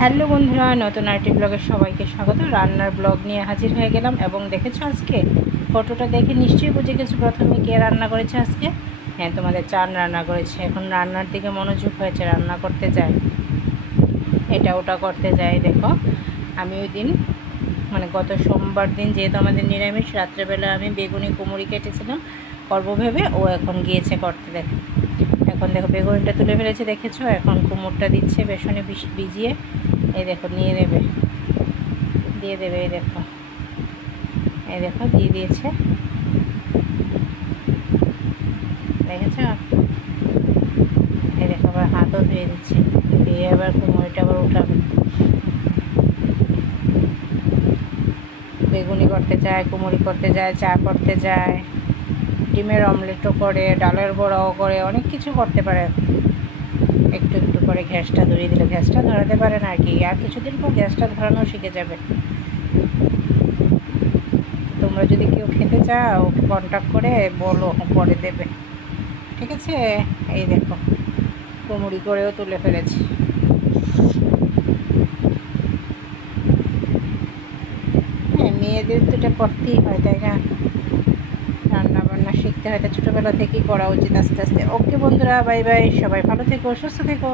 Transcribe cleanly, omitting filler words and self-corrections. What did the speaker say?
Hello বন্ধুরা, নতুন আরেকটি ব্লগে সবাইকে স্বাগত। রান্নার ব্লগ নিয়ে হাজির হয়ে গেলাম এবং দেখেছো আজকে ফটোটা দেখে নিশ্চয়ই বুঝে গেছো প্রথমে কে রান্না করেছে আজকে। হ্যাঁ, তোমাদের চান রান্না করেছে। এখন রান্নার দিকে মনোযোগ হয়েছে, রান্না করতে যায়, এটা ওটা করতে যায়। দেখো, আমি ওই দিন গত সোমবার দিন যেহেতু আমাদের নিরামিষ, রাত্রেবেলা আমি বেগুনি কুমড়ি কেটেছিলাম করবো ভেবে, ও এখন গিয়েছে করতে। দেখো এখন দেখো বেগুনিটা তুলে ফেলেছে, দেখেছো? এখন কুমড়টা দিচ্ছে বেসনে ভিজিয়ে। এই দেখো দিয়ে দেবে, এই দেখো, দিয়ে দিয়েছে, দেখেছো? এই দেখো আবার হাতও ধুয়ে দিচ্ছে, দিয়ে আবার কুমড়িটা আবার উঠাবে। বেগুনি করতে যায়, কুমড়ি করতে যায়, চা করতে যায়, ডিমের অমলেটও করে, ডালের বড়াও করে, অনেক কিছু করতে পারে। একটু একটু করে গ্যাসটা ধরিয়ে দিলে, গ্যাসটা ধরাতে পারে না আর কি, আর কিছুদিন পর গ্যাসটা ধরানো শিখে যাবে। তোমরা যদি কেউ খেতে চাও কন্ট্যাক্ট করে বলো, করে দেবে, ঠিক আছে? এই দেখো কুমড়ি করেও তুলে ফেলেছি। হ্যাঁ, মেয়েদের তো এটা করতেই হয়, তাই না? রান্না বান্না শিখতে হয়, ছোটোবেলা থেকেই করা উচিত আস্তে আস্তে। ওকে বন্ধুরা, বাই বাই, সবাই ভালো থেকো, সুস্থ থেকো।